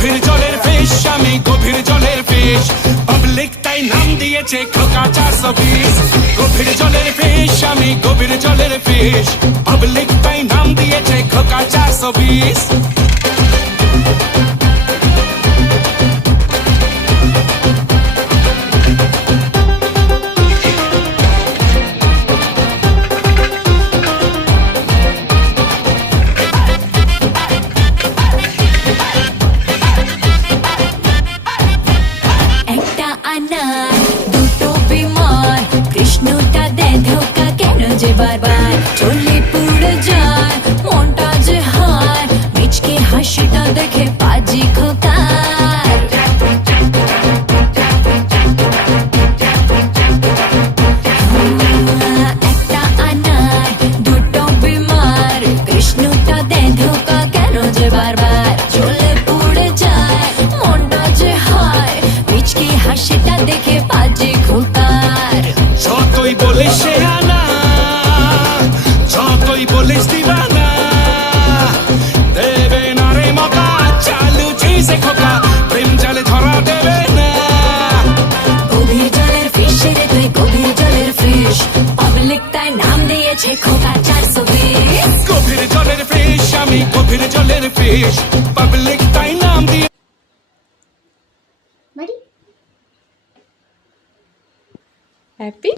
গভীর জলের ফিশ, আমি গভীর জলের ফিশ, পাবলিক তাই নাম দিয়েছে খোকা 420। গভীর জলের ফিশ, আমি গভীর জলের ফিশ, পাবলিক তাই নাম দিয়েছে খোকা 420। একটা আনার দুটো বিমার, কৃষ্ণটা দেয় ধোকা কেন যে বারবার চলে পুড়ে যায় মনটা যে হায়, মিচকে হাসিটা দেখে পাজি খোকার। একটা আনার দুটো বিমার, কৃষ্ণটা দেয় ধোকা কেন যে বারবার চলে পুড়ে যায় মনটা যে হায়, মিচকে হাসিটা দেখে পাজি খোকার। যতই বলিস সে আনা, যতই বলিস দিবানা, দেবে না রে মকা, চালু চিজে খোকা, প্রেম জালে ধরা দেবে না। গভীর জলের ফিশ রে তুই গভীর জলের ফিশ, পাবলিক তাই নাম দিয়েছে খোকা 420। গভীর জলের ফিশ, আমি গভীর জলের ফিশ, পাবলিক তাই নাম দিয়ে হ্যাপি